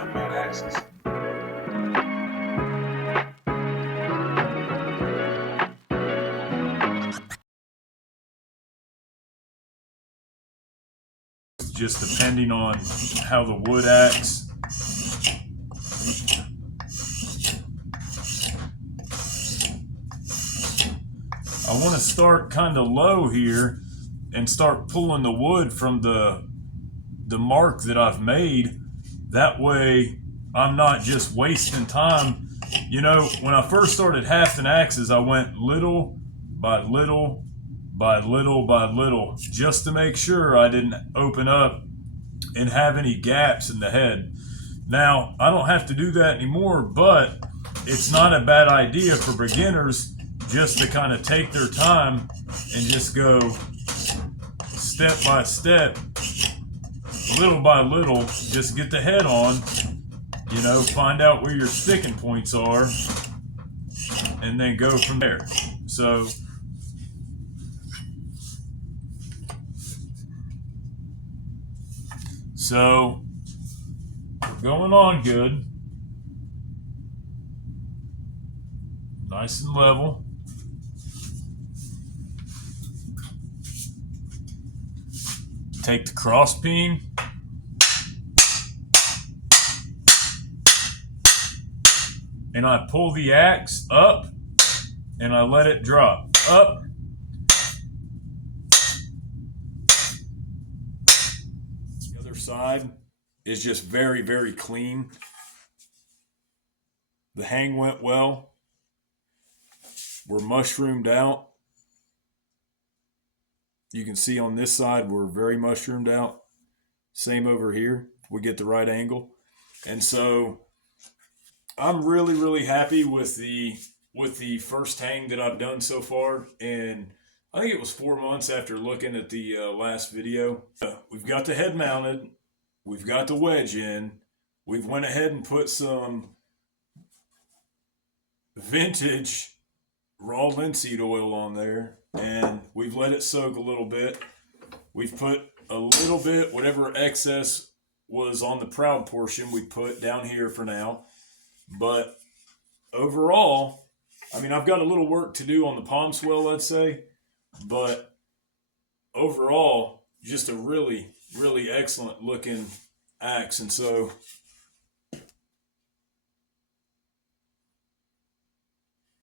talking about axes. Just depending on how the wood acts. I want to start kind of low here and start pulling the wood from the mark that I've made. That way I'm not just wasting time. You know, when I first started hafting axes, I went little by little by little by little just to make sure I didn't open up and have any gaps in the head. Now, I don't have to do that anymore, but it's not a bad idea for beginners just to kind of take their time and just go step by step, little by little, just get the head on, you know, find out where your sticking points are, and then go from there. So going on good, nice and level. Take the cross peen, and I pull the axe up and I let it drop up. The other side is just very, very clean. The hang went well. We're mushroomed out. You can see on this side we're very mushroomed out. Same over here. We get the right angle. And so I'm really, really happy with the first hang that I've done so far. And I think it was 4 months after looking at the last video. We've got the head mounted. We've got the wedge in. We've went ahead and put some vintage raw linseed oil on there, and we've let it soak a little bit. We've put a little bit, whatever excess was on the proud portion, we put down here for now. But overall, I mean, I've got a little work to do on the palm swell, I'd say, but overall, just a really, really excellent looking axe. And so